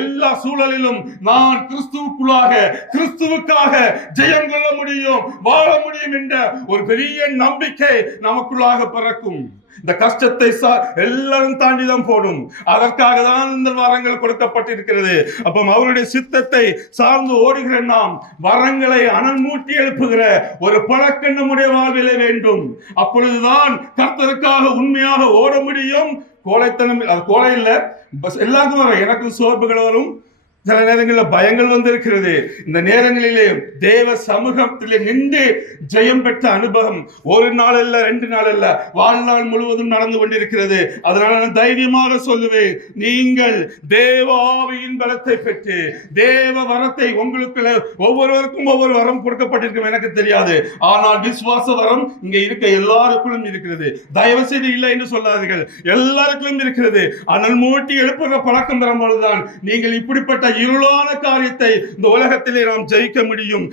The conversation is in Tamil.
எல்லா சூழலிலும் நான் கிறிஸ்துவுக்காக ஜெயம் கொள்ள முடியும், வாழ முடியும் என்ற ஒரு பெரிய நம்பிக்கை நமக்குள்ளாக பிறக்கும். இந்த கஷ்டத்தை எல்லாரும் தாண்டிதான் போடும். அதற்காக தான் இந்த வரங்கள் கொடுக்கப்பட்டிருக்கிறது. அப்ப அவருடைய சித்தத்தை சார்ந்து ஓடுகிற நாம் வரங்களை அனல் மூட்டி எழுப்புகிற ஒரு பழக்கம் நம்முடைய வாழ்விலே வேண்டும். அப்பொழுதுதான் கர்த்தருக்காக உண்மையாக ஓட முடியும். கோழைத்தனம், கோழை இல்ல, எல்லாருக்கும் வரும். எனக்கும் சோர்வுகள் வரும், சில நேரங்களில் பயங்கள் வந்திருக்கிறது. இந்த நேரங்களிலே தேவ சமூகத்திலே நின்று ஜெயம் பெற்ற அனுபவம் ஒரு நாள் அல்ல, 2 நாள் அல்ல, வாழ்நாள் முழுவதும் நடந்து கொண்டிருக்கிறது. அதனால நான் தைரியமாக சொல்லுவேன், நீங்கள் தேவ ஆவியின் பலத்தை பெற்று தேவ வரத்தை உங்களுக்குள்ள ஒவ்வொருவருக்கும் ஒவ்வொரு வரம் கொடுக்கப்பட்டிருக்கும், எனக்கு தெரியாது. ஆனால் விசுவாச வரம் இங்க இருக்க எல்லாருக்குள்ளும் இருக்கிறது. தயவு செய்து இல்லை என்று சொல்லாதீர்கள், எல்லாருக்குள்ளும் இருக்கிறது. அனல் மூட்டி எழுப்புகிற பழக்கம் வரும்பொழுதுதான் நீங்கள் இப்படிப்பட்ட இருளான காரியத்தை இந்த உலகத்திலே நாம் ஜெயிக்க முடியும்.